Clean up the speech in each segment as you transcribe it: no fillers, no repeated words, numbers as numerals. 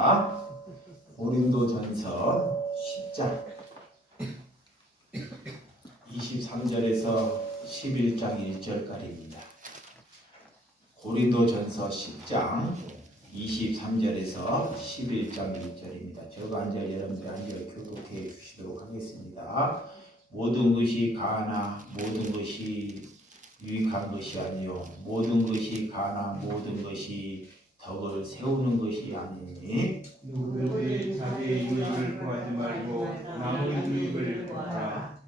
하겠습니다. 고린도전서 10장 23절에서 11장 1절까지입니다. 고린도전서 10장 23절에서 11장 1절입니다. 저가 한 절 여러분들이 한 절 교독해 주시도록 하겠습니다. 모든 것이 가나 모든 것이 유익한 것이 아니요 모든 것이 가나 모든 것이 덕을 세우는 것이 아니니 누구든지 자기의 유익을 구하지 말고 남의 유익을 구하라.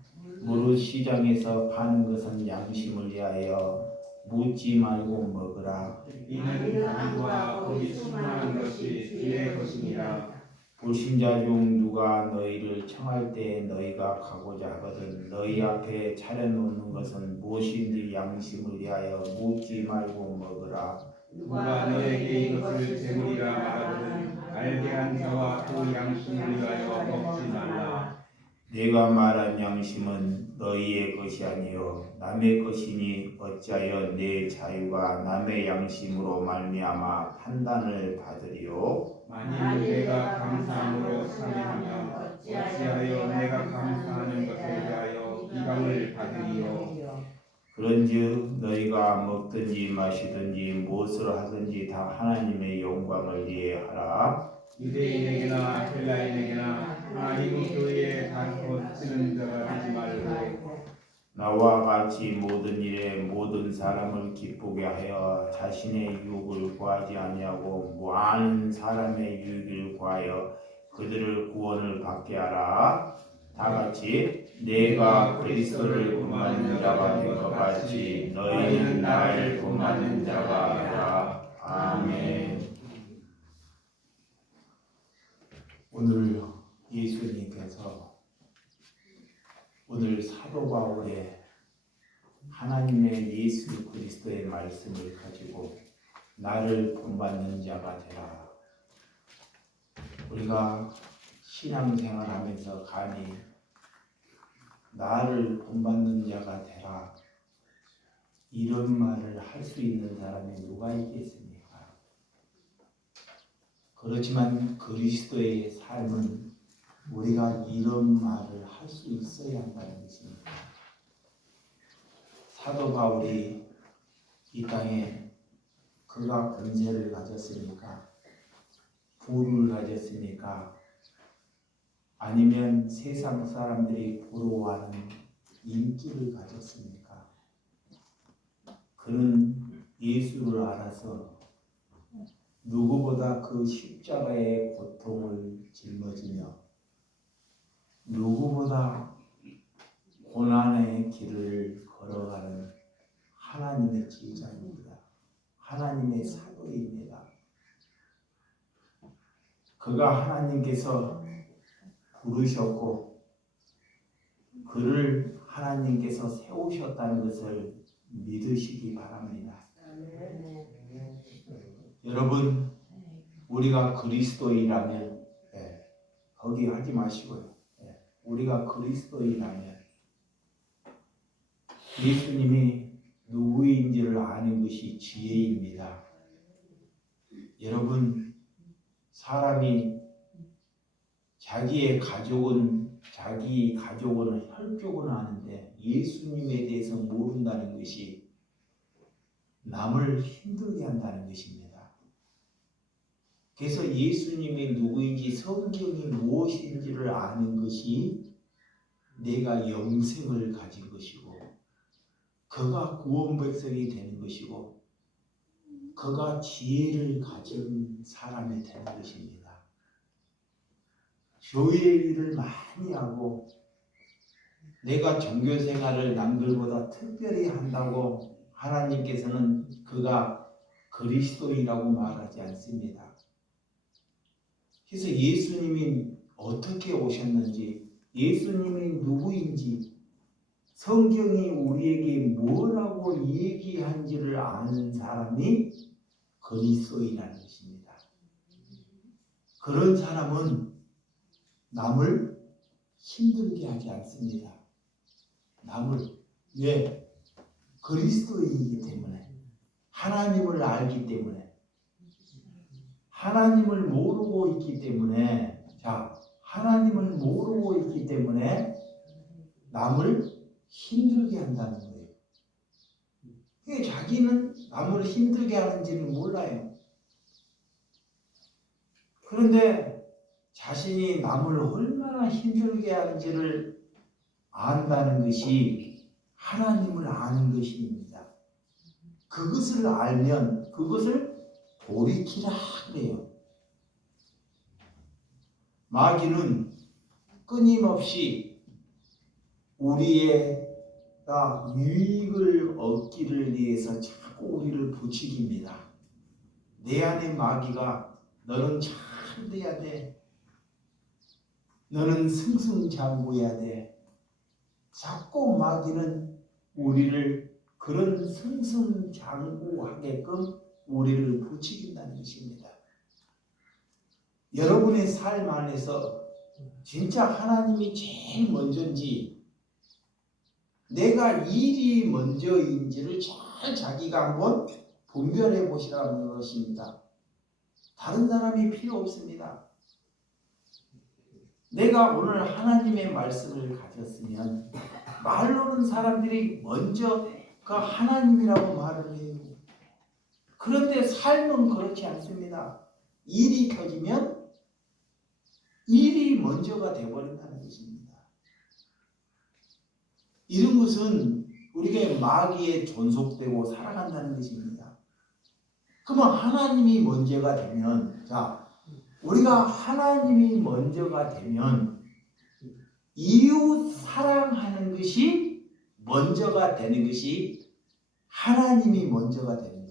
무릇 시장에서 파는 것은 양심을 위하여 묻지 말고 먹으라. 이는 가난과 거기 충만한 것이 주의 것이니라. 불신자 중 누가 너희를 청할 때 너희가 가고자 하거든 너희 앞에 차려놓는 것은 무엇인지 양심을 위하여 묻지 말고 먹으라. 누가 너에게 이것을 재물이라 말하거든 알게 한 자와 그 양심을 위하여 먹지 말라. 내가 말한 양심은 너희의 것이 아니요 남의 것이니 어찌하여 내 자유가 남의 양심으로 말미암아 판단을 받으리요. 만일 내가 감사함으로 상의하면 어찌하여 내가 감사하는 것에 대하여 비방을 받으리요. 그런즉 너희가 먹든지 마시든지 무엇을 하든지 다 하나님의 영광을 위해 하라. 유대인에게나 헬라인에게나 하나님 교회에 가르치는 자가 되지 말고 나와 같이 모든 일에 모든 사람을 기쁘게 하여 자신의 유익을 구하지 아니하고 많은 사람의 유익을 구하여 그들을 구원을 받게 하라. 다 같이 내가 그리스도를 본받는 자가 된 것 같이 너희는 나를 본받는 자가 되라. 아멘. 오늘 예수님께서 오늘 사도 바울의 하나님의 예수 그리스도의 말씀을 가지고 나를 본받는 자가 되라. 우리가 신앙생활하면서 감히 나를 본받는 자가 되라 이런 말을 할 수 있는 사람이 누가 있겠습니까? 그렇지만 그리스도의 삶은 우리가 이런 말을 할 수 있어야 한다는 것입니다. 사도 바울이 이 땅에 그가 권세를 가졌습니까? 부를 가졌습니까? 아니면 세상 사람들이 부러워하는 인기를 가졌습니까? 그는 예수를 알아서 누구보다 그 십자가의 고통을 짊어지며 누구보다 고난의 길을 걸어가는 하나님의 제자입니다. 하나님의 사도입니다. 그가 하나님께서 부르셨고 그를 하나님께서 세우셨다는 것을 믿으시기 바랍니다. 여러분 우리가 그리스도인이라면 거기 하지 마시고요. 우리가 그리스도인이라면 예수님이 누구인지를 아는 것이 지혜입니다. 여러분 사람이 자기 가족은 혈족은 아는데 예수님에 대해서 모른다는 것이 남을 힘들게 한다는 것입니다. 그래서 예수님이 누구인지 성경이 무엇인지를 아는 것이 내가 영생을 가진 것이고 그가 구원 백성이 되는 것이고 그가 지혜를 가진 사람이 되는 것입니다. 교회 일을 많이 하고 내가 종교생활을 남들보다 특별히 한다고 하나님께서는 그가 그리스도인이라고 말하지 않습니다. 그래서 예수님이 어떻게 오셨는지 예수님이 누구인지 성경이 우리에게 뭐라고 얘기한지를 아는 사람이 그리스도인이라는 것입니다. 그런 사람은 남을 힘들게 하지 않습니다. 남을 왜? 그리스도이기 때문에 하나님을 알기 때문에 하나님을 모르고 있기 때문에, 자, 하나님을 모르고 있기 때문에 남을 힘들게 한다는 거예요. 이게 자기는 남을 힘들게 하는지를 몰라요. 그런데 자신이 남을 얼마나 힘들게 하는지를 안다는 것이 하나님을 아는 것입니다. 그것을 알면 그것을 돌이키라 그래요. 마귀는 끊임없이 우리가 유익을 얻기를 위해서 자꾸 우리를 부추깁니다. 내 안에 마귀가 너는 잘 돼야 돼. 너는 승승장구해야 돼. 자꾸 마귀는 우리를 그런 승승장구하게끔 우리를 부추긴다는 것입니다. 여러분의 삶 안에서 진짜 하나님이 제일 먼저인지 내가 일이 먼저인지를 잘 자기가 한번 분별해 보시라는 것입니다. 다른 사람이 필요 없습니다. 내가 오늘 하나님의 말씀을 가졌으면 말로는 사람들이 먼저가 하나님이라고 말을 해요. 그런데 삶은 그렇지 않습니다. 일이 터지면 일이 먼저가 되어버린다는 것입니다. 이런 것은 우리가 마귀에 존속되고 살아간다는 것입니다. 그러면 하나님이 먼저가 되면, 자, 우리가 하나님이 먼저가 되면 이웃 사랑하는 것이 먼저가 되는 것이 하나님이 먼저가 되는 거예요.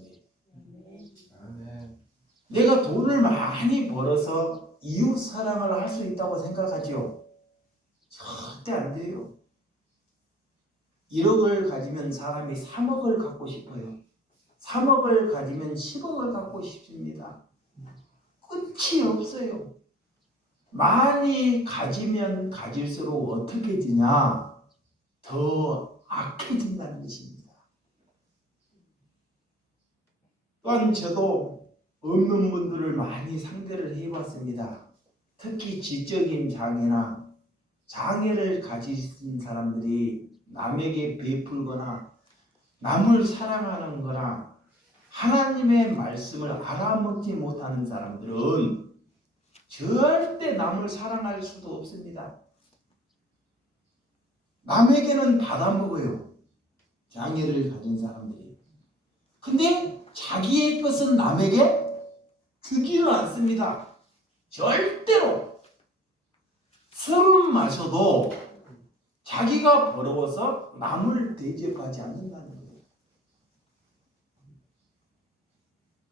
내가 돈을 많이 벌어서 이웃 사랑을 할 수 있다고 생각하죠? 절대 안 돼요. 1억을 가지면 사람이 3억을 갖고 싶어요. 3억을 가지면 10억을 갖고 싶습니다. 끝이 없어요. 많이 가지면 가질수록 어떻게 되냐? 더 악해진다는 것입니다. 또한 저도 없는 분들을 많이 상대를 해봤습니다. 특히 지적인 장애나 장애를 가진 사람들이 남에게 베풀거나 남을 사랑하는 거나 하나님의 말씀을 알아먹지 못하는 사람들은 절대 남을 사랑할 수도 없습니다. 남에게는 받아먹어요. 장애를 가진 사람들이. 근데 자기의 것은 남에게 주지는 않습니다. 절대로. 술을 마셔도 자기가 벌어서 남을 대접하지 않는다는 거예요.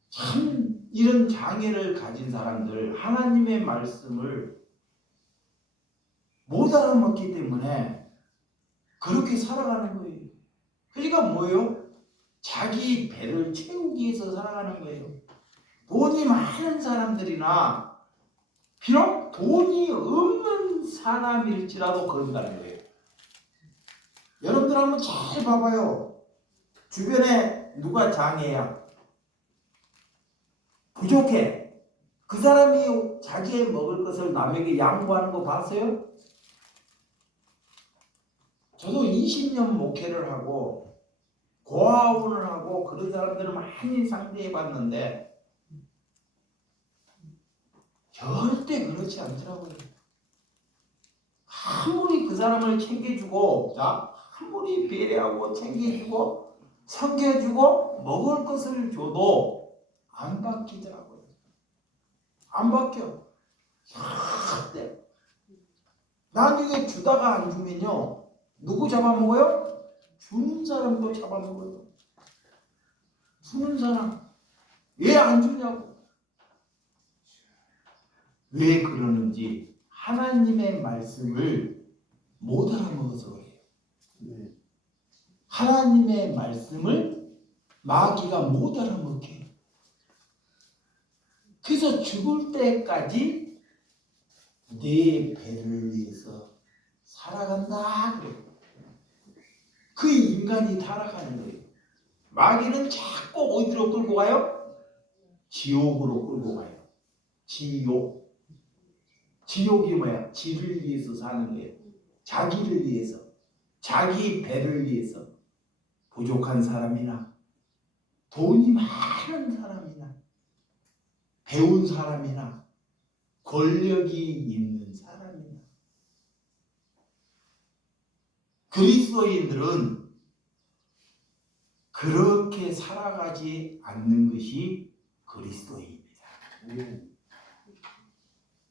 참 이런 장애를 가진 사람들, 하나님의 말씀을 못 알아먹기 때문에 그렇게 살아가는 거예요. 그러니까 뭐예요? 자기 배를 채우기 위해서 살아가는 거예요. 돈이 많은 사람들이나 비록 돈이 없는 사람일지라도 그런다는 거예요. 여러분들 한번 잘 봐봐요. 주변에 누가 장애야? 부족해. 그 사람이 자기의 먹을 것을 남에게 양보하는 거 봤어요? 저도 20년 목회를 하고 고아원을 하고 그런 사람들을 많이 상대해 봤는데 절대 그렇지 않더라고요. 아무리 그 사람을 챙겨주고, 자, 아무리 배려하고 챙겨주고 섬겨주고 먹을 것을 줘도 안 바뀌더라고요. 안 바뀌어. 절대. 나중에 주다가 안 주면요, 누구 잡아먹어요? 주는 사람도 잡아먹어요. 주는 사람. 왜 안 주냐고. 왜 그러는지 하나님의 말씀을 못 알아먹어서 그래요. 하나님의 말씀을 마귀가 못 알아먹게. 그래서 죽을 때까지 내 배를 위해서 살아간다 그래요. 그 인간이 타락하는 거예요. 마귀는 자꾸 어디로 끌고 가요? 지옥으로 끌고 가요. 지욕. 지욕이 뭐야? 지를 위해서 사는 거예요. 자기를 위해서, 자기 배를 위해서. 부족한 사람이나 돈이 많은 사람이나 배운 사람이나 권력이 있는 사람이나 그리스도인들은 그렇게 살아가지 않는 것이 그리스도인입니다.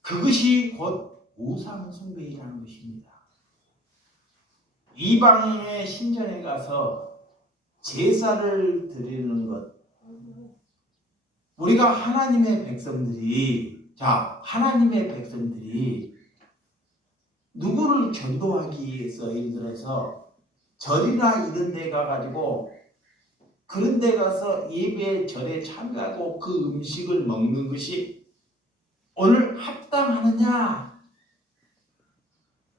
그것이 곧 우상숭배이라는 것입니다. 이방의 신전에 가서 제사를 드리는 것, 우리가 하나님의 백성들이, 하나님의 백성들이 누구를 전도하기 위해서, 예를 들어서 절이나 이런 데 가가지고 그런 데 가서 예배 절에 참여하고 그 음식을 먹는 것이 오늘 합당하느냐?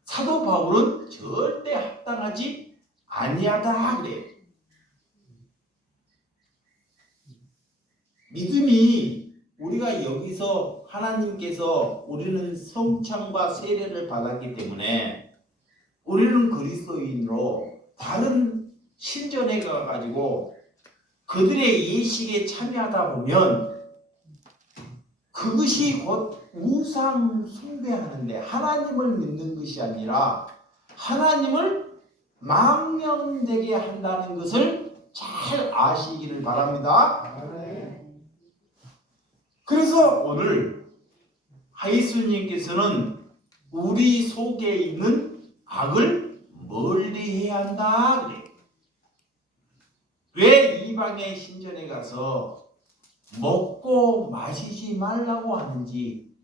사도 바울은 절대 합당하지 아니하다 그래요. 믿음이 우리가 여기서 하나님께서 우리는 성찬과 세례를 받았기 때문에 우리는 그리스도인으로 다른 신전에 가가지고 그들의 예식에 참여하다 보면 그것이 곧 우상 숭배하는데 하나님을 믿는 것이 아니라 하나님을 망령되게 한다는 것을 잘 아시기를 바랍니다. 그래서 오늘 예수님께서는 우리 속에 있는 악을 멀리해야 한다 그래요. 왜 이방의 신전에 가서 먹고 마시지 말라고 하는지,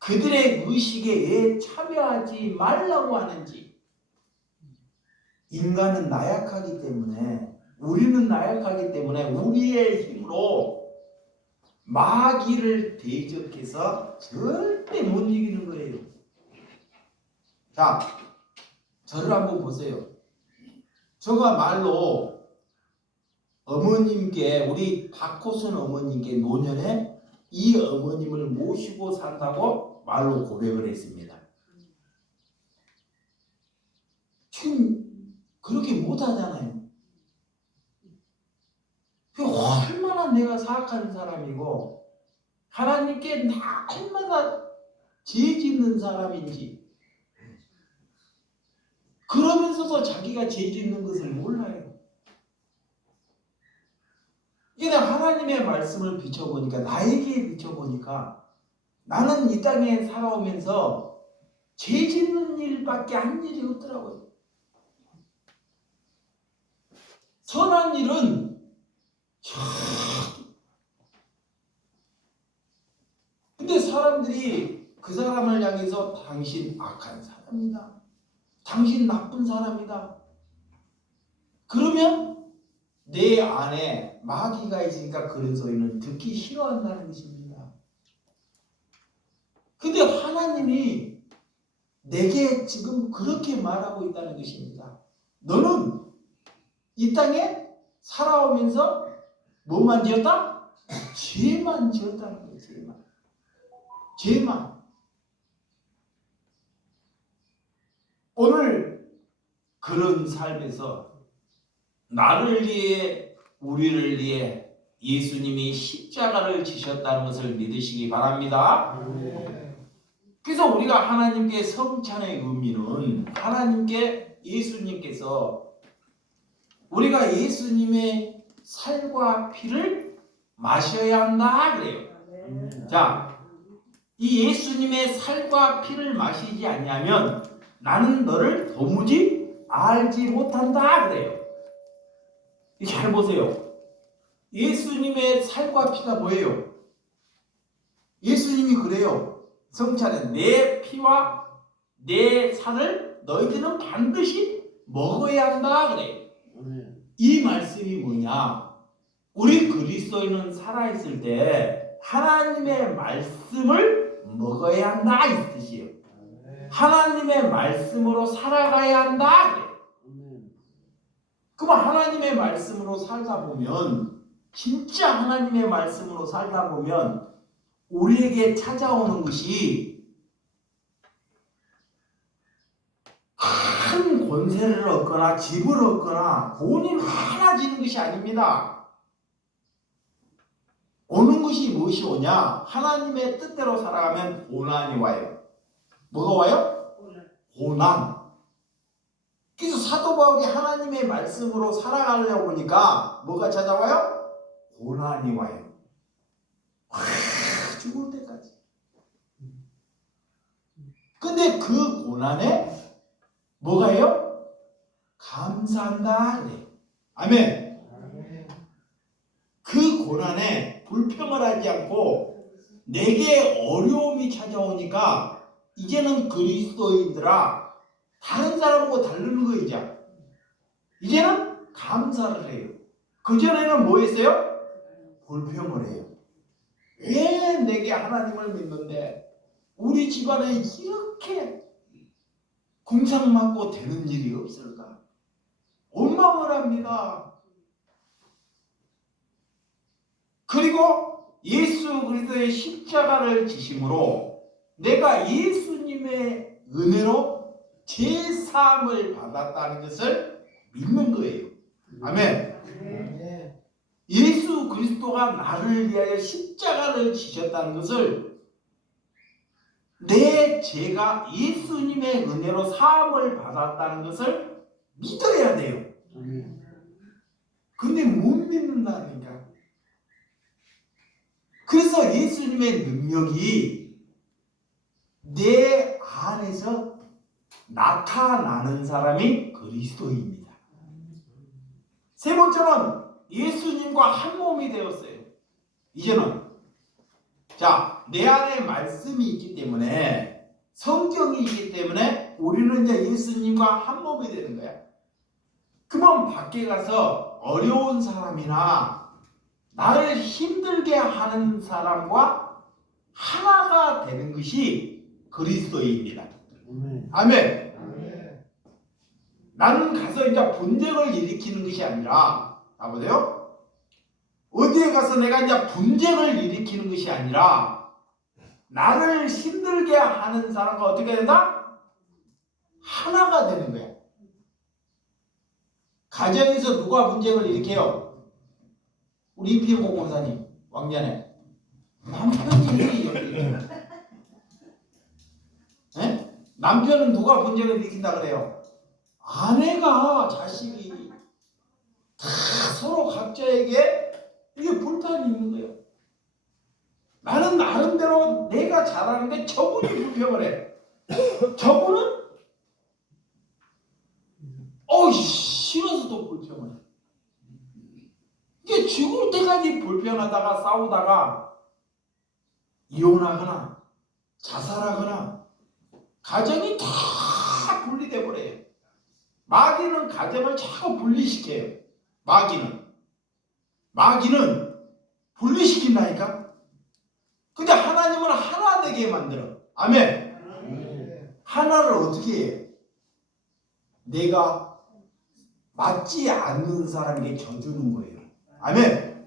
그들의 의식에 왜 참여하지 말라고 하는지. 인간은 나약하기 때문에, 우리는 나약하기 때문에 우리의 힘으로 마귀를 대적해서 절대 못 이기는 거예요. 자, 저를 한번 보세요. 저가 말로 어머님께, 우리 박호순 어머님께 노년에 이 어머님을 모시고 산다고 말로 고백을 했습니다. 지금 그렇게 못하잖아요. 얼마나 내가 사악한 사람이고 하나님께 날마다 죄 짓는 사람인지, 그러면서도 자기가 죄 짓는 것을 몰라요. 이게 하나님의 말씀을 비춰보니까, 나에게 비춰보니까 나는 이 땅에 살아오면서 죄 짓는 일밖에 한 일이 없더라고요. 선한 일은 근데 사람들이 그 사람을 향해서 당신 악한 사람이다, 당신 나쁜 사람이다, 그러면 내 안에 마귀가 있으니까 그런 소리는 듣기 싫어한다는 것입니다. 근데 하나님이 내게 지금 그렇게 말하고 있다는 것입니다. 너는 이 땅에 살아오면서 뭐만 지었다? 죄만 지었다는 거예요. 죄만. 오늘 그런 삶에서 나를 위해, 우리를 위해 예수님이 십자가를 지셨다는 것을 믿으시기 바랍니다. 그래서 우리가 하나님께 성찬의 의미는, 하나님께 예수님께서 우리가 예수님의 살과 피를 마셔야 한다 그래요. 자, 이 예수님의 살과 피를 마시지 않냐면 나는 너를 도무지 알지 못한다 그래요. 잘 보세요. 예수님의 살과 피가 뭐예요? 예수님이 그래요. 성찬에 내 피와 내 살을 너희들은 반드시 먹어야 한다 그래요. 이 말씀이 뭐냐? 우리 그리스도인은 살아있을 때 하나님의 말씀을 먹어야 한다 이 뜻이에요. 하나님의 말씀으로 살아가야 한다 그래요. 그럼 하나님의 말씀으로 살다 보면, 진짜 하나님의 말씀으로 살다 보면 우리에게 찾아오는 것이 큰 권세를 얻거나 집을 얻거나 돈이 많아지는 것이 아닙니다. 오는 것이 무엇이 오냐? 하나님의 뜻대로 살아가면 고난이 와요. 뭐가 와요? 고난. 그래서 사도 바울이 하나님의 말씀으로 살아가려고 보니까 뭐가 찾아와요? 고난이 와요. 죽을 때까지. 근데 그 고난에 뭐가 해요? 감사한다 그래. 아멘. 그 고난에 불평을 하지 않고 내게 어려움이 찾아오니까 이제는 그리스도인들아 다른 사람하고 다르는 거 이제는 감사를 해요. 그전에는 뭐 했어요? 불평을 해요. 왜 내게 하나님을 믿는데 우리 집안에 이렇게 궁상맞고 되는 일이 없을까? 원망을 합니다. 그리고 예수 그리스도의 십자가를 지심으로 내가 예수님의 은혜로 제사함을 받았다는 것을 믿는 거예요. 아멘. 예수 그리스도가 나를 위하여 십자가를 지셨다는 것을 내 죄가 예수님의 은혜로 사함을 받았다는 것을 믿어야 돼요. 근데 못 믿는다니까. 그래서 예수님의 능력이 내 안에서 나타나는 사람이 그리스도입니다. 세 번째는 예수님과 한 몸이 되었어요. 이제는 자, 내 안에 말씀이 있기 때문에 성경이 있기 때문에 우리는 이제 예수님과 한 몸이 되는 거야. 그러면 밖에 가서 어려운 사람이나 나를 힘들게 하는 사람과 하나가 되는 것이 그리스도입니다. 아멘. 나는 가서 이제 분쟁을 일으키는 것이 아니라, 보세요. 어디에 가서 내가 이제 분쟁을 일으키는 것이 아니라 나를 힘들게 하는 사람과 어떻게 된다? 하나가 되는 거야. 가정에서 누가 분쟁을 일으켜요? 우리 이필모 권사님 왕년에 남편이 여기 남편은 누가 분쟁을 일으킨다 그래요? 아내가 자식이 다 서로 각자에게 이게 불만이 있는 거예요. 나는 나름대로 내가 잘하는데 저분이 불평을 해. 저분은 싫어서도 불평을 해. 이게 죽을 때까지 불평하다가 싸우다가 이혼하거나 자살하거나 가정이 다 분리돼 버려요. 마귀는 가정을 자꾸 분리시켜요. 마귀는 분리시킨다니까. 근데 하나님은 하나 되게 만들어. 아멘. 하나를 어떻게 해요? 내가 맞지 않는 사람에게 져주는 거예요. 아멘.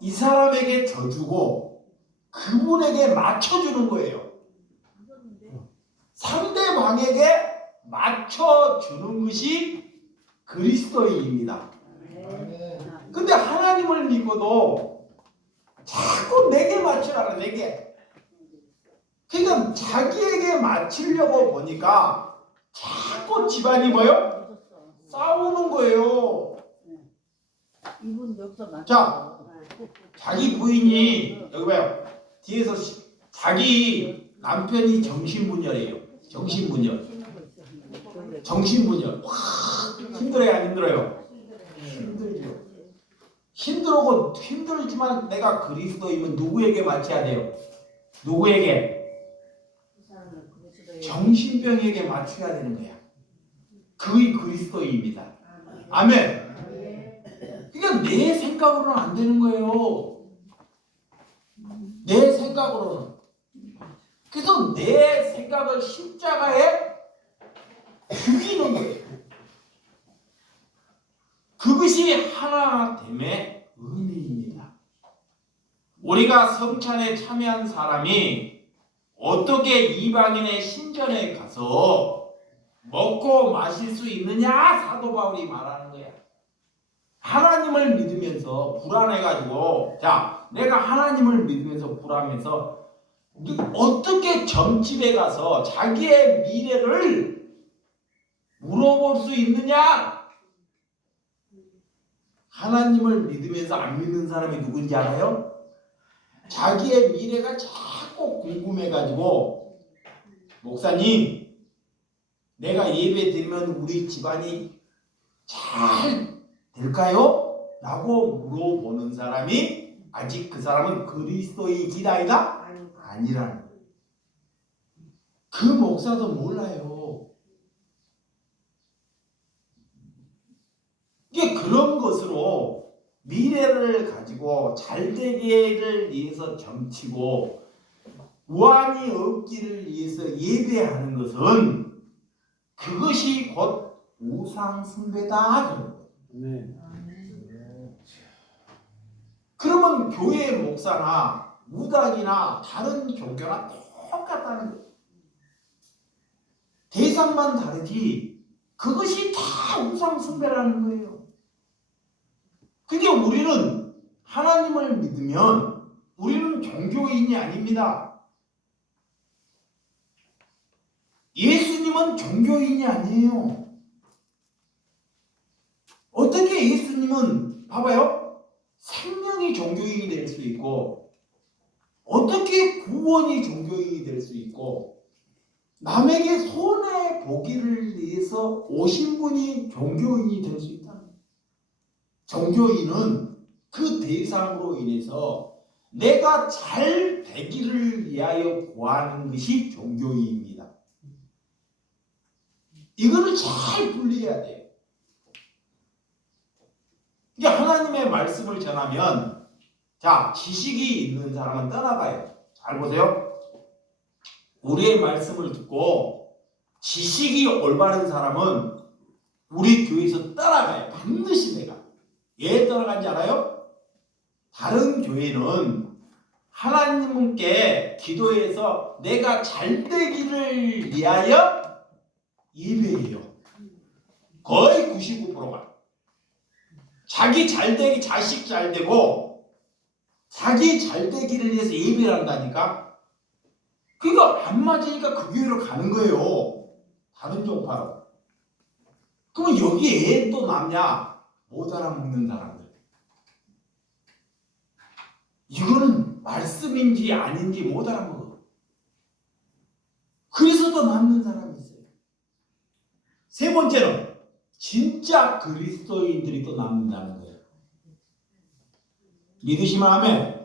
이 사람에게 져주고 그분에게 맞춰주는 거예요. 상대방에게 맞춰주는 것이 그리스도인입니다. 근데 하나님을 믿고도 자꾸 내게 맞추라고 내게. 그러니까 자기에게 맞추려고 보니까 자꾸 집안이 뭐요? 싸우는 거예요. 자, 자기 부인이 여기 봐요. 뒤에서 자기 남편이 정신분열이에요. 정신분열. 힘들어요, 안 힘들어요? 힘들죠. 힘들지만 내가 그리스도이면 누구에게 맞춰야 돼요? 누구에게? 정신병에게 맞춰야 되는 거야. 그의 그리스도입니다. 아멘. 그러니까 내 생각으로는 안 되는 거예요. 내 생각으로는. 그래서 내 생각을 십자가에 죽이는 거예요. 그것이 하나됨의 의미입니다. 우리가 성찬에 참여한 사람이 어떻게 이방인의 신전에 가서 먹고 마실 수 있느냐? 사도 바울이 말하는 거야. 하나님을 믿으면서 불안해가지고, 자, 내가 하나님을 믿으면서 불안해서 어떻게 점집에 가서 자기의 미래를 물어볼 수 있느냐? 하나님을 믿으면서 안 믿는 사람이 누군지 알아요? 자기의 미래가 자꾸 궁금해가지고, 목사님, 내가 예배 드리면 우리 집안이 잘 될까요? 라고 물어보는 사람이 아직 그 사람은 그리스도인이다 아니다? 아니라는 거예요. 그 목사도 몰라요. 이게 그런 것으로 미래를 가지고 잘되기를 위해서 점치고 우환이 없기를 위해서 예배하는 것은 그것이 곧 우상숭배다. 그러면 교회 목사나 무당이나 다른 종교나 똑같다는 거예요. 대상만 다르지 그것이 다 우상숭배라는 거예요. 근데 우리는 하나님을 믿으면 우리는 종교인이 아닙니다. 예수님은 종교인이 아니에요. 어떻게 예수님은 봐봐요. 생명이 종교인이 될 수 있고 어떻게 구원이 종교인이 될 수 있고 남에게 손해 보기를 위해서 오신 분이 종교인이 될 수 있다. 종교인은 그 대상으로 인해서 내가 잘 되기를 위하여 구하는 것이 종교인입니다. 이거를 잘 분리해야 돼요. 이게 하나님의 말씀을 전하면 자, 지식이 있는 사람은 떠나가요. 잘 보세요. 우리의 말씀을 듣고 지식이 올바른 사람은 우리 교회에서 떠나가요. 반드시 내가. 왜 떠나간지 알아요? 다른 교회는 하나님께 기도해서 내가 잘 되기를 위하여 예배해요. 거의 99%가. 자기 잘되기, 자식 잘되고 자기 잘되기를 위해서 예배를 한다니까. 그러니까 안 맞으니까 그 교회로 가는 거예요. 다른 종파로. 그러면 여기에 또 남냐? 못 알아먹는 사람들. 이거는 말씀인지 아닌지 못 알아먹어. 그래서 또 남는 사람이 있어요. 세 번째는 진짜 그리스도인들이 또 남는다는 거예요. 믿으시면 아멘.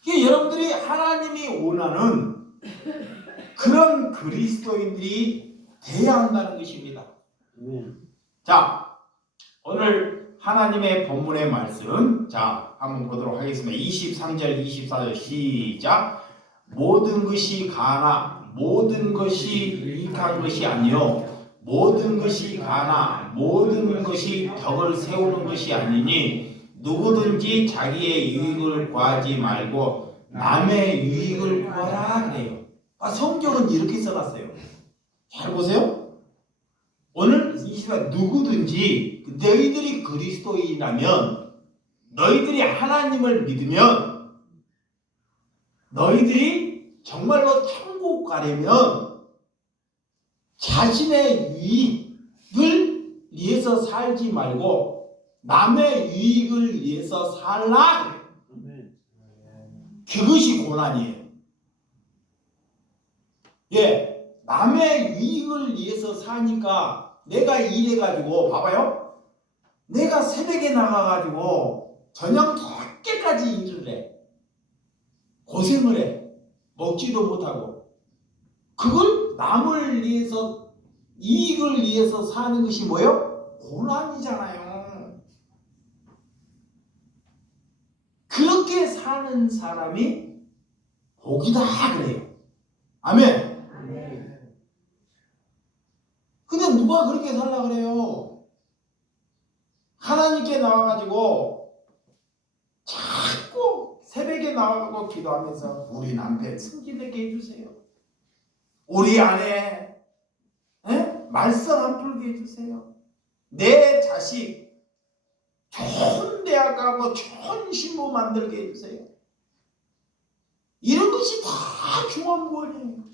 이게 여러분들이 하나님이 원하는 그런 그리스도인들이 돼야 한다는 것입니다. 자, 오늘 하나님의 본문의 말씀, 자, 한번 보도록 하겠습니다. 23절, 24절 시작. 모든 것이 가나 모든 것이 유익한 것이 아니요 모든 것이 가나 모든 것이 덕을 세우는 것이 아니니 누구든지 자기의 유익을 구하지 말고 남의 유익을 구하라 그래요. 성경은 이렇게 써놨어요. 잘 보세요. 오늘 이 시간 누구든지 너희들이 그리스도인이라면 너희들이 하나님을 믿으면 너희들이 정말로 천국 가려면 자신의 유익을 위해서 살지 말고 남의 유익을 위해서 살라. 그것이 고난이에요. 예, 남의 유익을 위해서 사니까 내가 일해가지고 봐봐요. 내가 새벽에 나가가지고 저녁 늦게까지 일을 해. 고생을 해. 먹지도 못하고. 그걸 남을 위해서 이익을 위해서 사는 것이 뭐예요? 고난이잖아요. 그렇게 사는 사람이 복이다 그래요. 아멘. 근데 누가 그렇게 살라 그래요? 하나님께 나와가지고 자기 나와가고 기도하면서 우리 남편 승진되게 해주세요. 우리 아내 말썽 안 풀게 해주세요. 내 자식 좋은 대학 가고 좋은 신부 만들게 해주세요. 이런 것이 다 중언부원이에요.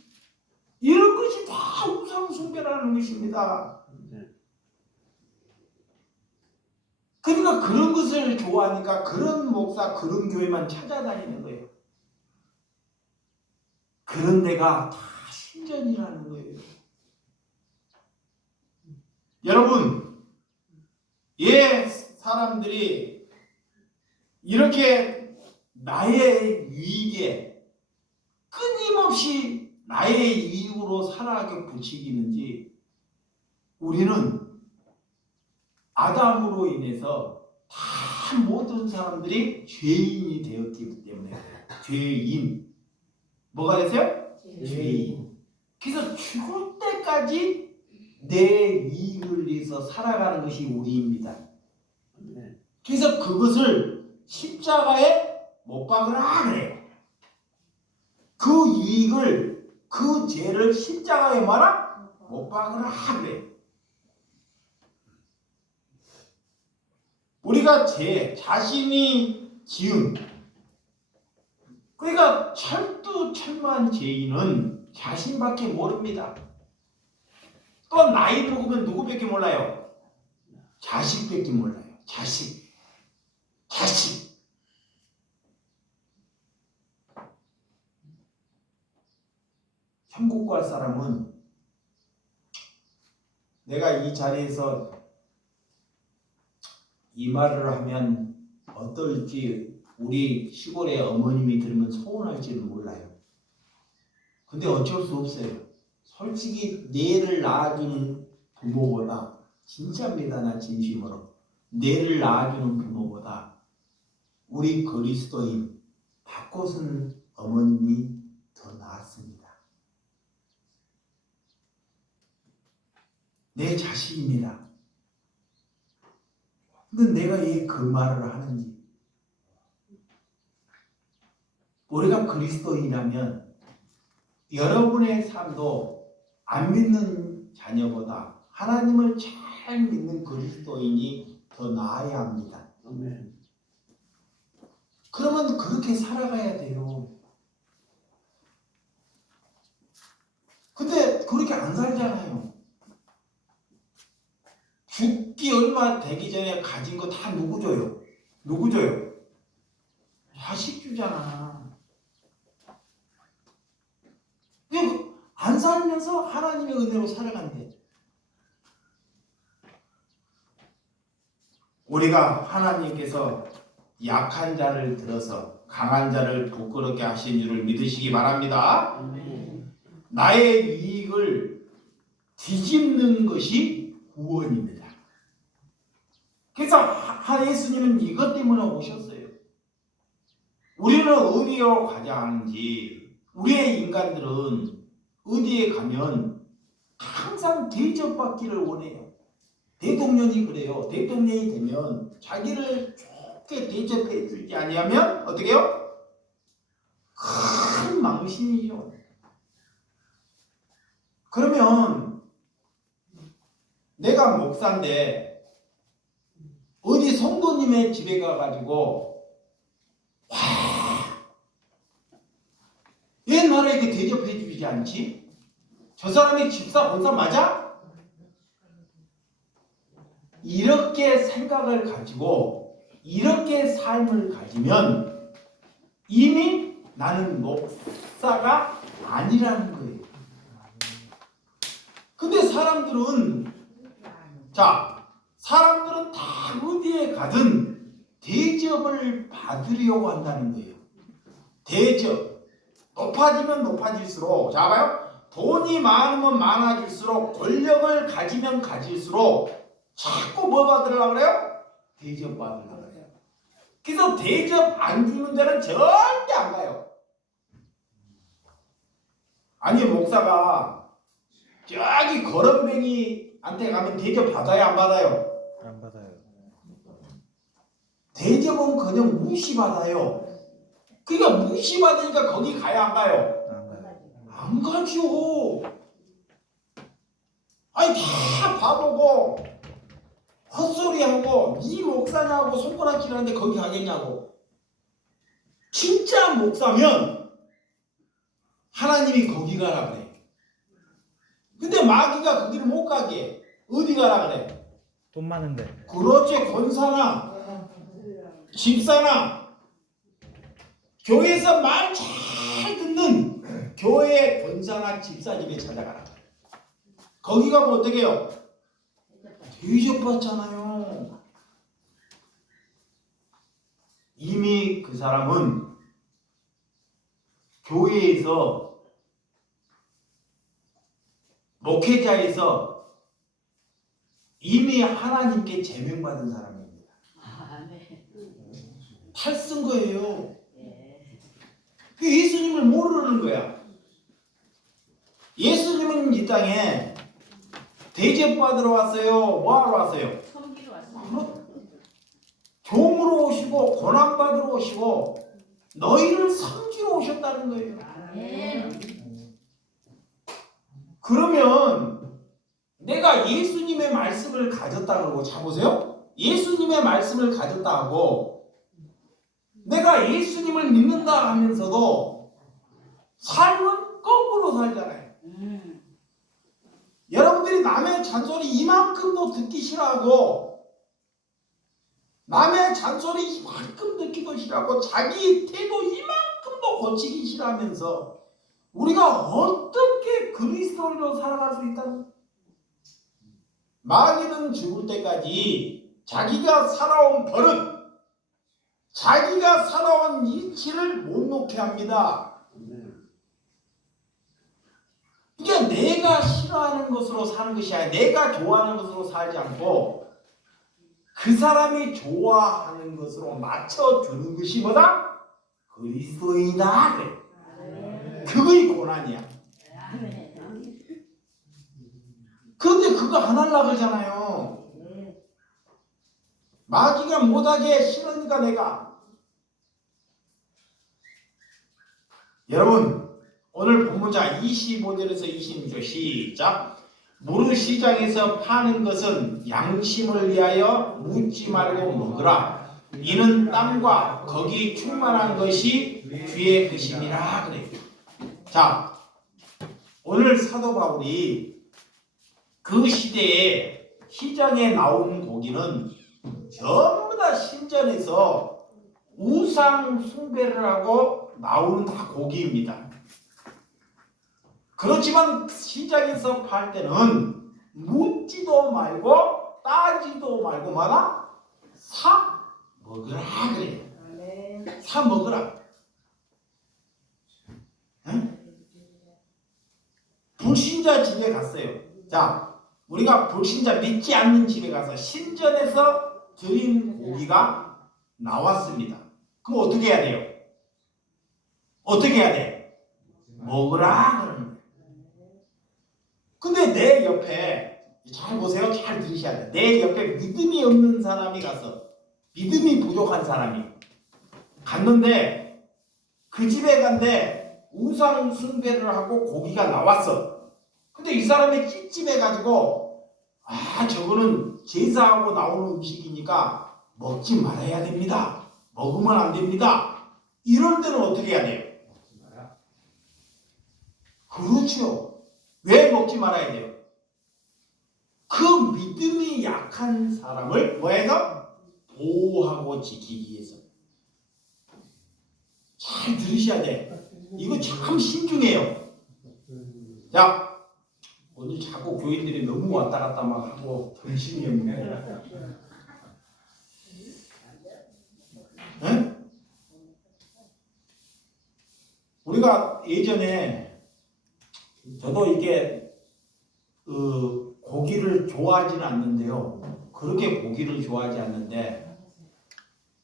이런 것이 다 우상숭배라는 것입니다. 그러니까 그런 것을 좋아하니까 그런 목사, 그런 교회만 찾아다니는 거예요. 그런 데가 다 신전이라는 거예요. 여러분, 사람들이 이렇게 나의 유익에 끊임없이 나의 이익으로 살아가게 부추기는지, 우리는 아담으로 인해서 다 모든 사람들이 죄인이 되었기 때문에 죄인. 뭐가 됐어요? 죄인. 그래서 죽을 때까지 내 이익을 위해서 살아가는 것이 우리입니다. 그래서 그것을 십자가에 못 박으라 그래요. 그 이익을, 그 죄를 십자가에 말아 못 박으라 그래요. 우리가 자신이 지은, 그러니까 철두철미한 죄인은 자신밖에 모릅니다. 또 나이 먹으면 누구밖에 몰라요? 자식밖에 몰라요. 자식. 천국 갈 사람은, 내가 이 자리에서 이 말을 하면 어떨지 우리 시골의 어머님이 들으면 서운할지는 몰라요. 근데 어쩔 수 없어요. 솔직히 뇌를 낳아주는 부모보다, 진짜입니다, 나 진심으로, 뇌를 낳아주는 부모보다 우리 그리스도인 박고순 어머님이 더 낫습니다. 내 자식입니다. 근데 내가 왜 그 말을 하는지, 우리가 그리스도인이라면 여러분의 삶도 안 믿는 자녀보다 하나님을 잘 믿는 그리스도인이 더 나아야 합니다. 그러면 그렇게 살아가야 돼요. 근데 그렇게 안 살잖아요. 죽기 얼마 되기 전에 가진 거 다 누구 줘요? 누구 줘요? 자식 주잖아. 안 살면서 하나님의 은혜로 살아간대. 우리가 하나님께서 약한 자를 들어서 강한 자를 부끄럽게 하신 줄을 믿으시기 바랍니다. 나의 이익을 뒤집는 것이 구원입니다. 그래서 예수님은 이것 때문에 오셨어요. 우리는 어디로 가자 하는지, 우리의 인간들은 어디에 가면 항상 대접받기를 원해요. 대통령이 그래요. 대통령이 되면 자기를 좋게 대접해 주지 아니하면 어떻게 해요? 큰 망신이죠. 그러면 내가 목사인데 어디 성도님의 집에 가가지고 왜 나를 이렇게 대접해 주지 않지? 저 사람이 집사 본사 맞아? 이렇게 생각을 가지고 이렇게 삶을 가지면 이미 나는 목사가 아니라는 거예요. 근데 사람들은 다 어디에 가든 대접을 받으려고 한다는 거예요. 대접. 높아지면 높아질수록, 자 봐요. 돈이 많으면 많아질수록, 권력을 가지면 가질수록 자꾸 뭐 받으려고 그래요? 대접 받으려고 그래요. 그래서 대접 안 주는 데는 절대 안 가요. 아니, 목사가 저기 거렁뱅이한테 가면 대접 받아요, 안 받아요? 안 받아요. 대접은 그냥 무시받아요. 그러니까 무시받으니까 거기 가야 안 가요? 안 가요. 안 가죠. 아니 다 봐보고 헛소리하고 이 목사냐고 손가락질하는데 거기 가겠냐고. 진짜 목사면 하나님이 거기 가라 그래. 근데 마귀가 거기를 못 가게 어디 가라 그래? 돈 많은데. 그렇지. 권사나 집사나 교회에서 말 잘 듣는 교회 권사나 집사 집에 찾아가라. 거기 가면 어떻게 해요? 대접받잖아요. 이미 그 사람은 교회에서 목회자에서 이미 하나님께 제명받은 사람입니다. 탈 쓴 거예요. 예수님을 모르는 거야. 예수님은 이 땅에 대접받으러 왔어요? 뭐하러 왔어요? 섬기러 왔어요. 종으로 오시고 고난받으러 오시고 너희를 섬기러 오셨다는 거예요. 그러면 내가 예수님의 말씀을 가졌다 그러고 자 보세요. 예수님의 말씀을 가졌다 하고 내가 예수님을 믿는다 하면서도 삶은 거꾸로 살잖아요. 여러분들이 남의 잔소리 이만큼도 듣기 싫어하고 남의 잔소리 이만큼 듣기도 싫어하고 자기 태도 이만큼도 고치기 싫어하면서 우리가 어떻게 그리스도인으로 살아갈 수 있다는? 마귀는 죽을 때까지 자기가 살아온 버릇, 자기가 살아온 이치를 못 놓게 합니다. 이게 내가 싫어하는 것으로 사는 것이 아니라 내가 좋아하는 것으로 살지 않고 그 사람이 좋아하는 것으로 맞춰주는 것이 뭐다? 그리스도인이다. 그래. 그거의 고난이야. 그런데 그거 안 하려고 그러잖아요. 마귀가 못하게 싫으니까 내가. 여러분 오늘 본문자 25절에서 26절 시작. 무릇 시장에서 파는 것은 양심을 위하여 묻지 말고 먹으라. 이는 땅과 거기 충만한 것이 주의 것임이라 그래요. 자, 오늘 사도 바울이 그 시대에 시장에 나오는 고기는 전부 다 신전에서 우상 숭배를 하고 나오는 다 고기입니다. 그렇지만 시장에서 팔 때는 묻지도 말고 따지도 말고 뭐라? 사 먹으라 그래. 사 먹으라. 응? 불신자 집에 갔어요. 자, 우리가 불신자 믿지 않는 집에 가서 신전에서 드린 고기가 나왔습니다. 그럼 어떻게 해야 돼요? 어떻게 해야 돼? 먹으라 그러는 거예요. 근데 내 옆에 잘 보세요. 잘 들으셔야 돼요. 내 옆에 믿음이 없는 사람이 가서 믿음이 부족한 사람이 갔는데 그 집에 간데 우상 숭배를 하고 고기가 나왔어. 근데 이 사람이 찝찝해가지고 저거는 제사하고 나오는 음식이니까 먹지 말아야 됩니다. 먹으면 안 됩니다. 이럴 때는 어떻게 해야 돼요? 그렇죠. 왜 먹지 말아야 돼요? 그 믿음이 약한 사람을 뭐해서? 보호하고 지키기 위해서. 잘 들으셔야 돼. 이거 참 신중해요. 자, 오늘 자꾸 교인들이 너무 왔다 갔다 막 하고 정신이 없네. 네? 우리가 예전에 저도 이렇게 고기를 좋아하지는 않는데요. 그렇게 고기를 좋아하지 않는데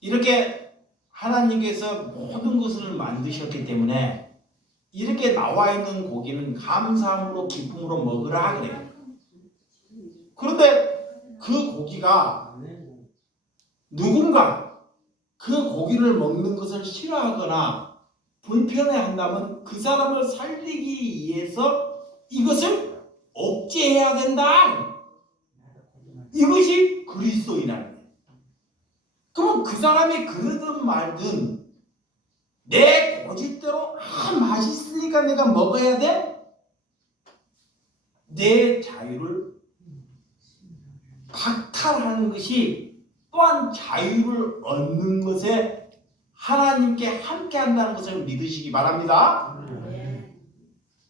이렇게 하나님께서 모든 것을 만드셨기 때문에 이렇게 나와 있는 고기는 감사함으로 기쁨으로 먹으라 그래요. 그런데 그 고기가 누군가 그 고기를 먹는 것을 싫어하거나 불편해한다면 그 사람을 살리기 위해서 이것을 억제해야 된다. 이것이 그리스도인이라는 거예요. 그러면 그 사람이 그러든 말든 내 고집대로 맛있으니까 내가 먹어야 돼? 내 자유를 박탈하는 것이 또한 자유를 얻는 것에 하나님께 함께 한다는 것을 믿으시기 바랍니다.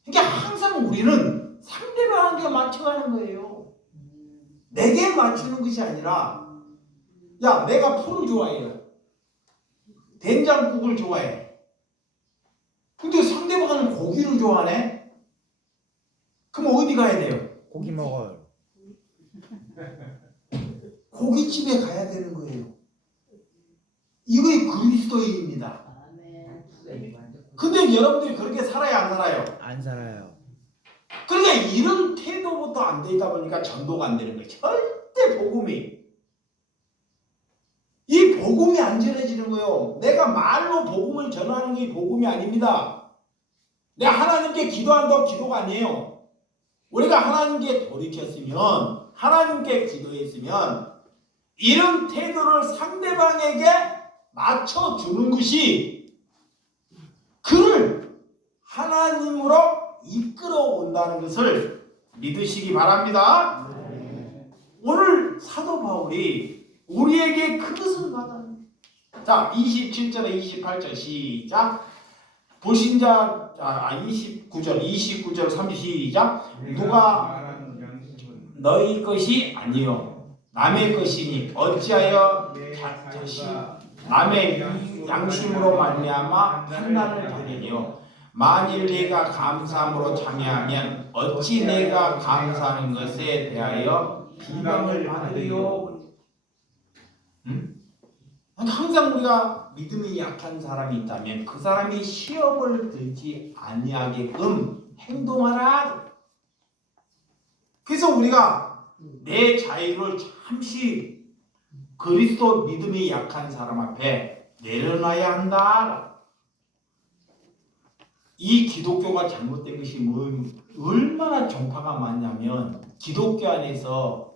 그러니까 항상 우리는 상대방에게 맞춰가는 거예요. 내게 맞추는 것이 아니라, 야, 내가 풀을 좋아해요. 된장국을 좋아해. 근데 상대방은 고기를 좋아하네? 그럼 어디 가야 돼요? 고기 먹어요. 고깃집에 가야 되는 거예요. 이거의 그리스도인입니다. 근데 여러분들이 그렇게 살아야 안 살아요? 안 살아요. 그러니까 이런 태도부터 안 되다 보니까 전도가 안 되는 거예요. 절대 이 복음이 안 전해지는 거예요. 내가 말로 복음을 전하는 게 복음이 아닙니다. 내가 하나님께 기도한다고 기도가 아니에요. 우리가 하나님께 돌이켰으면, 하나님께 기도했으면 이런 태도를 상대방에게 맞춰주는 것이 그를 하나님으로 이끌어 온다는 것을 믿으시기 바랍니다. 오늘 사도 바울이 우리에게 그것을 말하는, 자 27절에 28절 시작. 불신자 29절 30 시작. 누가 말하는 양식은 너희 것이 아니요 남의 것이니 어찌하여 자신 남의 양심으로 말미암아 판단을 받으리요. 만일 내가 감사함으로 참여하면 어찌 내가 감사하는 것에 대하여 비방을 받으리요. 항상 우리가 믿음이 약한 사람이 있다면 그 사람이 시험을 들지 아니하게끔 행동하라. 그래서 우리가 내 자유를 잠시 그리스도 믿음이 약한 사람 앞에 내려놔야 한다. 이 기독교가 잘못된 것이 얼마나 종파가 많냐면, 기독교 안에서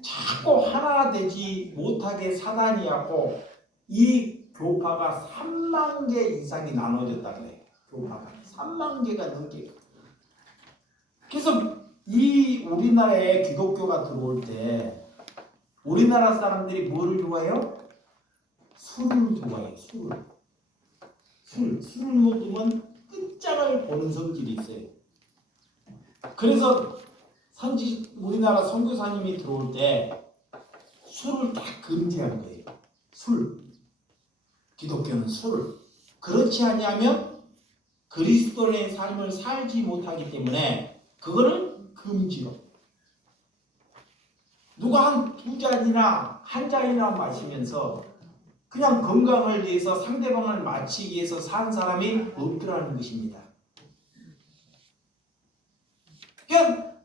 자꾸 하나 되지 못하게 사단이 하고 이 교파가 3만 개 이상이 나눠졌다 그래요. 교파가 3만 개가 넘게. 그래서 이 우리나라에 기독교가 들어올 때 우리나라 사람들이 뭐를 좋아해요? 술을 좋아해요. 술을 먹으면 끝장을 보는 성질이 있어요. 그래서 우리나라 선교사님이 들어올 때 술을 다 금지한 거예요. 기독교는 술을. 그렇지 아니하면 그리스도의 삶을 살지 못하기 때문에 그거를 금지로. 누가 한 2잔이나 1잔이나 마시면서 그냥 건강을 위해서 상대방을 마치기 위해서 산 사람이 없더라는 것입니다. 그냥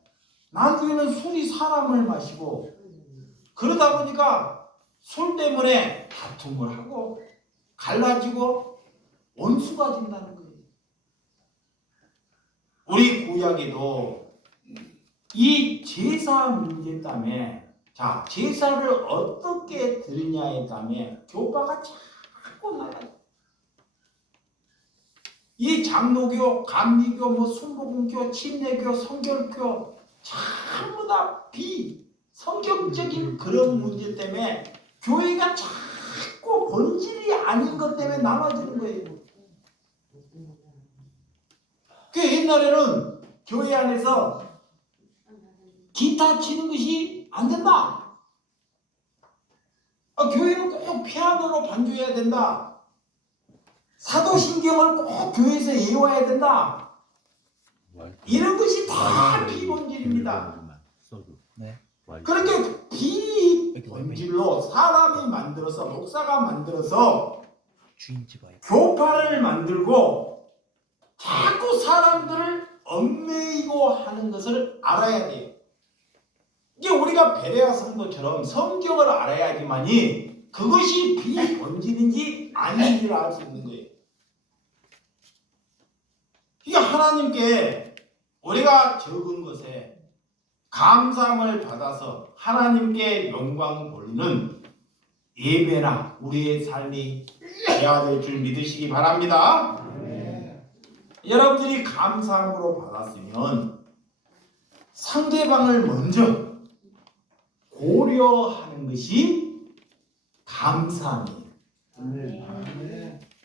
나중에는 술이 사람을 마시고, 그러다 보니까 술 때문에 다툼을 하고 갈라지고 원수가 된다는 거예요. 우리 구약에도 이 제사 문제 때문에, 자, 제사를 어떻게 드리냐에 때문에 교파가 자꾸 나가요. 이 장로교, 감리교, 순복음교, 침례교, 성결교 전부 다 비성경적인 그런 문제 때문에 교회가 자꾸 본질이 아닌 것 때문에 나눠지는 거예요. 그 옛날에는 교회 안에서 기타 치는 것이 안 된다. 교회는 꼭 피아노로 반주해야 된다. 사도신경을 꼭 교회에서 외워야 된다. 이런 것이 다 비본질입니다. 네. 그렇게 비본질로 사람이 만들어서, 목사가 만들어서 주인 집어요. 교파를 만들고 자꾸 사람들을 얽매이고 하는 것을 알아야 돼요. 이게 우리가 베레아 성도처럼 성경을 알아야지만이 그것이 비본질인지 아닌지를 알 수 있는 거예요. 하나님께 우리가 적은 것에 감사함을 받아서 하나님께 영광 돌리는 예배나 우리의 삶이 되어야 될 줄 믿으시기 바랍니다. 여러분들이 감사함으로 받았으면 상대방을 먼저 고려하는 것이 감사함이에요.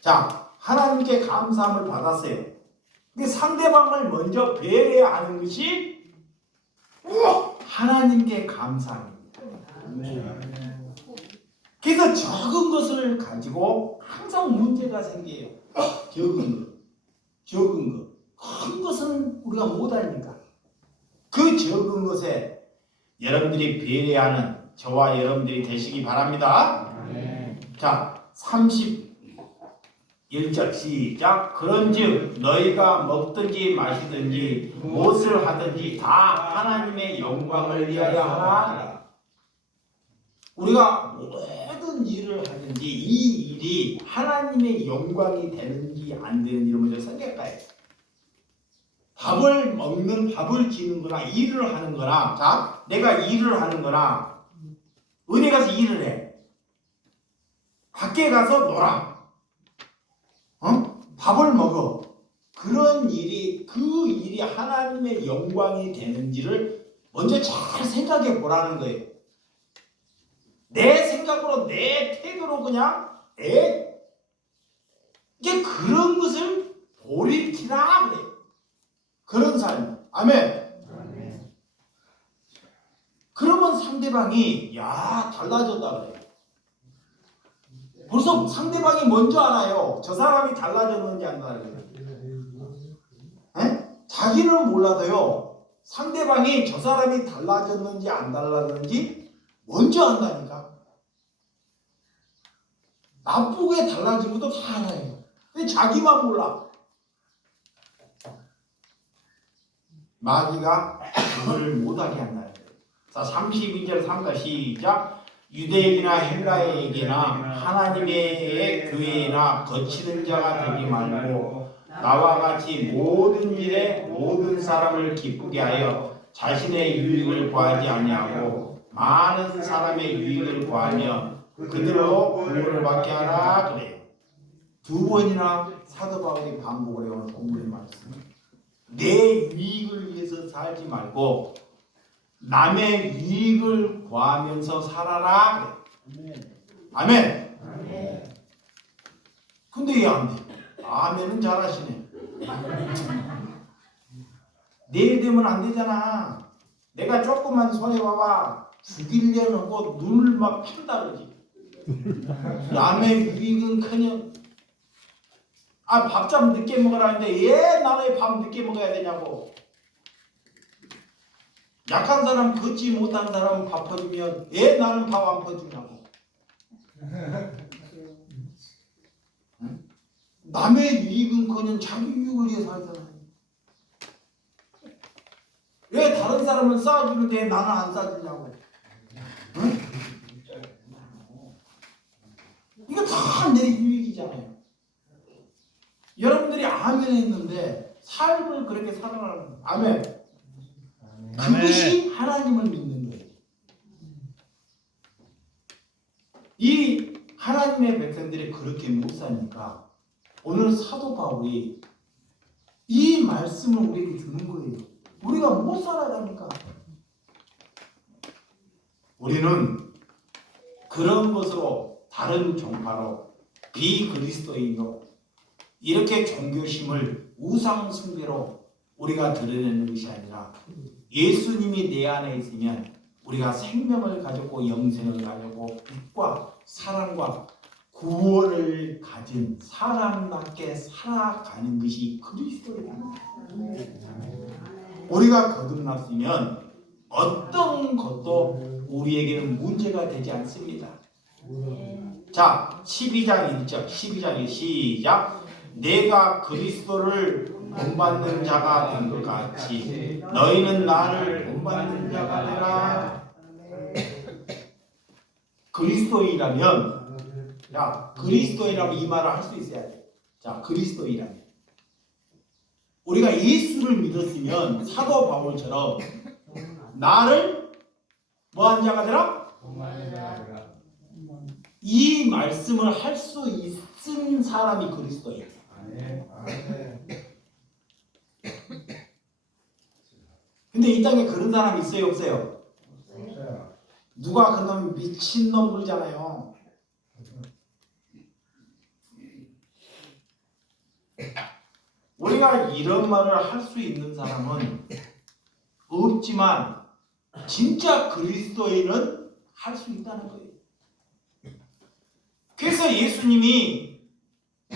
자, 하나님께 감사함을 받았어요. 근데 상대방을 먼저 배려하는 것이 하나님께 감사합니다. 그래서 적은 것을 가지고 항상 문제가 생겨요. 적은 것. 큰 것은 우리가 못하니까. 그 적은 것에 여러분들이 배려하는 저와 여러분들이 되시기 바랍니다. 자, 31절 시작. 그런즉 너희가 먹든지 마시든지 무엇을 하든지 다 하나님의 영광을 위하여 하라. 우리가 모든 일을 하든지 이 일이 하나님의 영광이 되는지 안 되는지 먼저 생각해요. 밥을 먹는, 밥을 짓는 거나 일을 하는 거나, 자, 내가 일을 하는 거나 은혜 가서 일을 해. 밖에 가서 놀아. 밥을 먹어. 그런 일이, 그 일이 하나님의 영광이 되는지를 먼저 잘 생각해 보라는 거예요. 내 생각으로, 내 태도로 그냥 이게 그런 것을 돌이키라 그래요. 그런 삶. 아멘. 그러면 상대방이 야 달라졌다 그래요. 벌써 상대방이 먼저 알아요. 저 사람이 달라졌는지 안 달라졌는지. 자기는 몰라도요. 상대방이 저 사람이 달라졌는지 안 달라졌는지 먼저 안다니까. 나쁘게 달라진 것도 다 알아요. 근데 자기만 몰라. 마귀가 그걸 못하게 한다는 거예요. 자, 32절 3절 시작. 유대인이나 헬라에게나 하나님의 교회나 거치는 자가 되지 말고 나와 같이 모든 일에 모든 사람을 기쁘게 하여 자신의 유익을 구하지 아니하고 많은 사람의 유익을 구하며 그들로 구원을 받게 하라 그래요. 두 번이나 사도 바울이 반복을 해오는 본문의 말씀. 내 유익을 위해서 살지 말고 남의 유익을 구하면서 살아라. 아멘. 근데 왜 안 돼? 아멘은 잘하시네. 내일 되면 안 되잖아. 내가 조금만 손해봐봐. 죽이려는 거 눈을 막 판다 그러지. 남의 유익은커녕 밥 좀 늦게 먹으라는데 왜 나는 밥 늦게 먹어야 되냐고. 약한 사람, 걷지 못한 사람 밥 퍼주면 왜 나는 밥 안 퍼주냐고. 응? 남의 유익은커녕 자기 유익을 위해 살잖아요. 왜 다른 사람은 싸주는데 나는 안 싸주냐고. 응? 이거 다 내 유익이잖아요. 여러분들이 아멘 했는데 삶을 그렇게 살아가는 거예요. 아멘. 그것이 하나님을 믿는 거예요. 이 하나님의 백성들이 그렇게 못 사니까 오늘 사도 바울이 이 말씀을 우리에게 주는 거예요. 우리가 못 살아가니까. 우리는 그런 것으로 다른 종파로 비그리스도인으로 이렇게 종교심을 우상 숭배로 우리가 드러내는 것이 아니라 예수님이 내 안에 있으면 우리가 생명을 가졌고 영생을 가졌고 빛과 사랑과 구원을 가진 사람답게 살아가는 것이 그리스도입니다. 우리가 거듭났으면 어떤 것도 우리에게는 문제가 되지 않습니다. 자, 12장 1절 12장의 시작. 내가 그리스도를 본받는 자가 된 것 같이 너희는 나를 본받는 자가 되라. 그리스도인이라면, 야, 그리스도인이라면 이 말을 할 수 있어야 돼. 자, 그리스도인이라면 우리가 예수를 믿었으면 사도 바울처럼 나를 뭐한 자가 되라? 동안의 자라. 이 말씀을 할 수 있은 사람이 그리스도예요. 아멘. 근데 이 땅에 그런 사람이 있어요, 없어요? 없어요. 누가 그놈 미친놈 그러잖아요. 우리가 이런 말을 할 수 있는 사람은 없지만 진짜 그리스도인은 할 수 있다는 거예요. 그래서 예수님이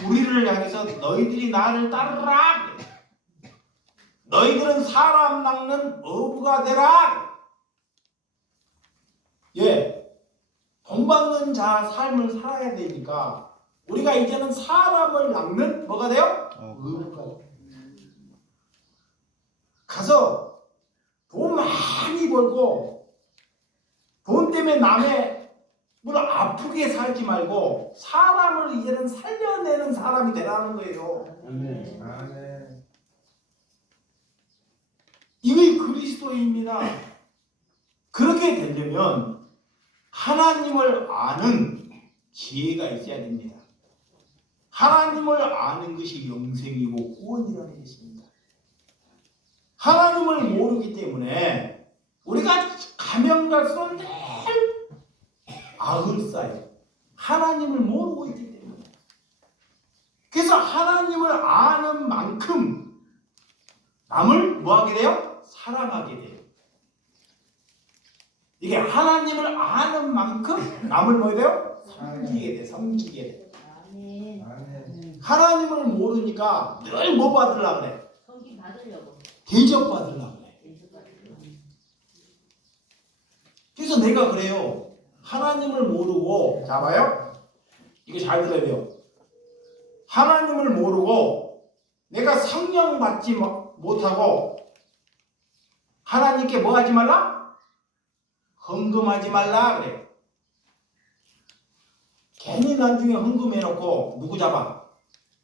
우리를 향해서 너희들이 나를 따르라. 너희들은 사람 낚는 어부가 되라. 예, 본받는 자 삶을 살아야 되니까 우리가 이제는 사람을 낚는 뭐가 돼요? 어부가 돼요. 가서 돈 많이 벌고 돈 때문에 남의 뭘 아프게 살지 말고 사람을 이제는 살려내는 사람이 되라는 거예요. 아멘. 이게 그리스도입니다. 그렇게 되려면 하나님을 아는 지혜가 있어야 됩니다. 하나님을 아는 것이 영생이고 구원이라는 것입니다. 하나님을 모르기 때문에 우리가 가면 갈수록 늘 악을 쌓여요. 하나님을 모르고 있기 때문에. 그래서 하나님을 아는 만큼 남을 뭐하게 돼요? 사랑하게 돼요. 이게 하나님을 아는 만큼 남을 뭐해 돼요? 섬기게 돼, 섬기게 돼. 하나님을 모르니까 늘 뭐 받으려고 그래? 성기 받으려고. 대접 받으려고 그래. 그래서 내가 그래요. 하나님을 모르고, 자 봐요. 이거 잘 들어야 돼요. 하나님을 모르고 내가 성령 받지 못하고 하나님께 뭐 하지 말라? 헌금하지 말라 그래. 괜히 나중에 헌금해놓고 누구 잡아?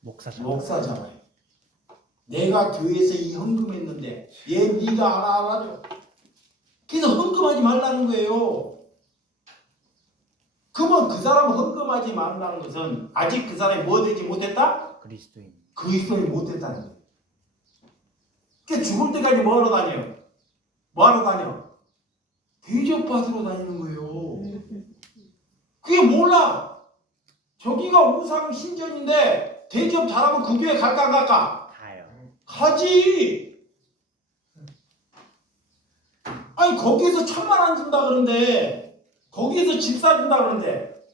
목사 목사 잡아요. 내가 교회에서 이 헌금했는데 얘 네가 알아줘. 그래서 헌금하지 말라는 거예요. 그러면 그 사람은 헌금하지 말라는 것은 아직 그 사람이 뭐 되지 못했다? 그리스도인. 그리스도인이 못됐다는 거예요. 그러니까 죽을 때까지 뭐 하러 다녀요? 뭐 하러 다녀? 대접받으러 다니는 거예요. 그게 몰라. 저기가 우상 신전인데 대접 잘하면 그 교회 갈까 안 갈까? 가요. 가지. 아니 거기에서 1,000만 원 준다 그러는데 거기에서 집 사준다 그러는데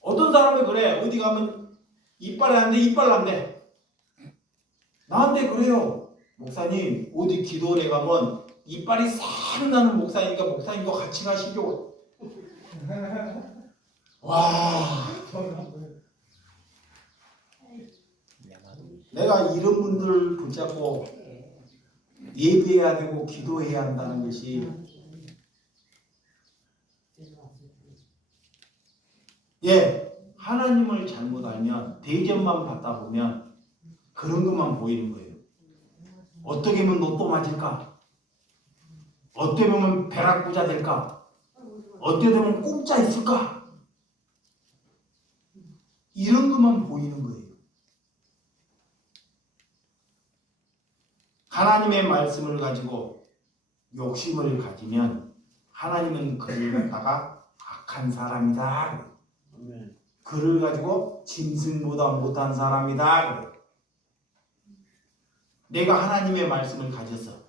어떤 사람이 그래. 어디 가면 이빨 안 돼, 이빨 안 돼. 나한테 그래요. 목사님 어디 기도원에 가면 이빨이 싹 나는 목사니까 목사님도 같이 가시죠. 와, 내가 이런 분들 붙잡고 예배해야 되고 기도해야 한다는 것이 하나님을 잘못 알면 대접만 받다 보면 그런 것만 보이는 거예요. 어떻게 하면 로또 맞을까? 어떻게 보면 벼락부자 될까? 어떻게 되면 공짜 있을까? 이런 것만 보이는 거예요. 하나님의 말씀을 가지고 욕심을 가지면 하나님은 그를 갖다가 악한 사람이다. 그를 가지고 짐승보다 못한 사람이다. 내가 하나님의 말씀을 가졌어.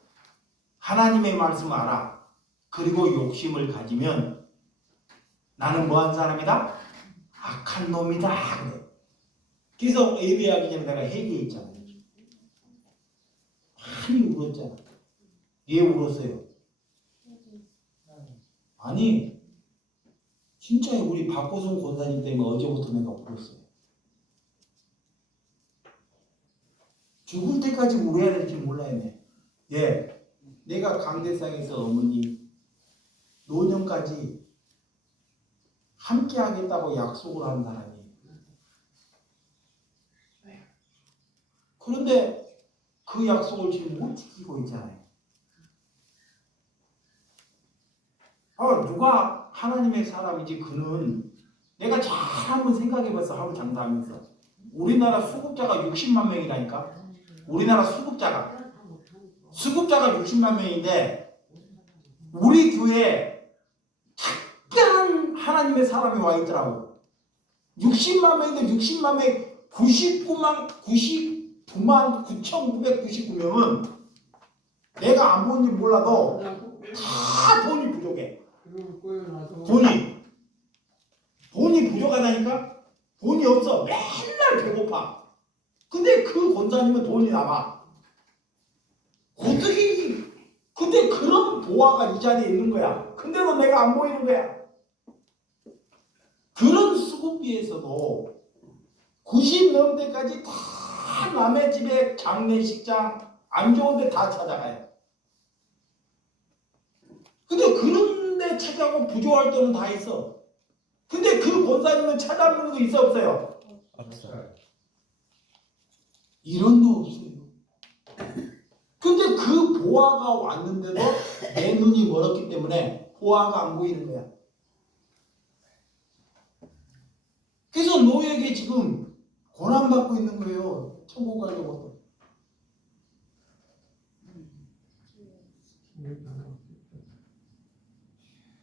하나님의 말씀을 알아. 그리고 욕심을 가지면 나는 뭐한 사람이다? 악한 놈이다. 그래. 그래서 예배하기 전에 내가 회개했잖아요. 많이 울었잖아. 왜 울었어요? 아니 진짜 우리 박호성 권사님 때문에 어제부터 내가 울었어요. 죽을 때까지 울어야 될지 몰라요. 내가 강대상에서 어머니 노년까지 함께 하겠다고 약속을 한 사람이에요. 그런데 그 약속을 지금 못 지키고 있잖아요. 누가 하나님의 사람이지? 그는 내가 잘 한번 생각해봤어. 하루 장사하면서 우리나라 수급자가 60만 명이라니까. 우리나라 수급자가 60만 명인데 우리 교회에 특별한 하나님의 사람이 와 있더라고. 60만 명인데 60만 명 99만 9,999명은 내가 안 본지 몰라도 다 돈이 부족해. 돈이 부족하다니까? 돈이 없어. 맨날 배고파. 근데 그 권사님은 돈이 남아. 어떻게, 근데 그런 보아가 이 자리에 있는 거야. 근데도 내가 안 보이는 거야. 그런 수급비에서도 90 넘대까지 다 남의 집에 장례식장 안 좋은데 다 찾아가요. 근데 그런 데 찾아가고 부조할 때는 다 있어. 근데 그 권사님은 찾아보는 거 있어 없어요? 없어요. 이런도 없어요. 근데 그 보아가 왔는데도 내 눈이 멀었기 때문에 보아가 안 보이는 거야. 그래서 노예에게 지금 고난받고 있는 거예요. 천국 가려고.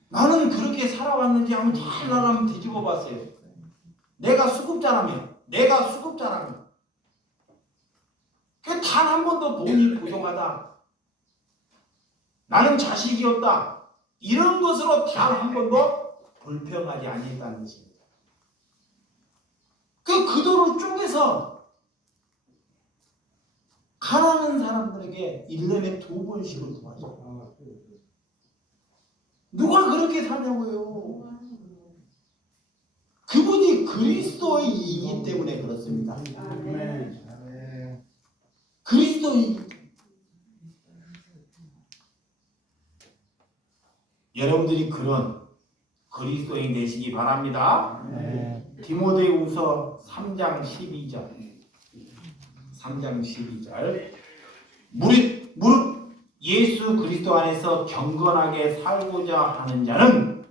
나는 그렇게 살아왔는지 한번 잘 나를 한번 뒤집어 봤어요. 내가 수급자라면 단 한 번도 돈이 부족하다, 나는 자식이 없다, 이런 것으로 단 한 번도 불평하지 아니했다는 것입니다. 그들을 쪼개서 가난한 사람들에게 1년에 2번씩을 도와줘. 누가 그렇게 사냐고요? 그분이 그리스도이기 때문에 그렇습니다. 그리스도이기 때문에. 여러분들이 그런 그리스도인 되시기 바랍니다. 디모데후서 3장 12절. 3장 12절. 무릇 예수 그리스도 안에서 경건하게 살고자 하는 자는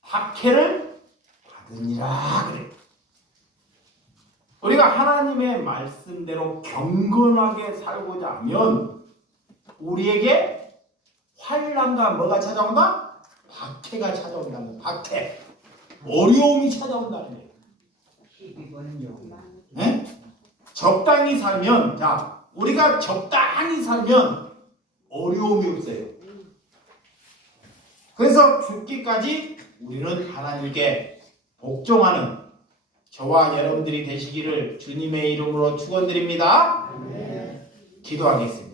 박해를 받으니라 그래. 우리가 하나님의 말씀대로 경건하게 살고자 하면 우리에게 환난과 뭐가 찾아온다? 박해가 찾아온다는 거예요. 박해. 어려움이 찾아온다는 거예요. 네? 적당히 살면, 우리가 적당히 살면 어려움이 없어요. 그래서 죽기까지 우리는 하나님께 복종하는 저와 여러분들이 되시기를 주님의 이름으로 축원드립니다. 기도하겠습니다.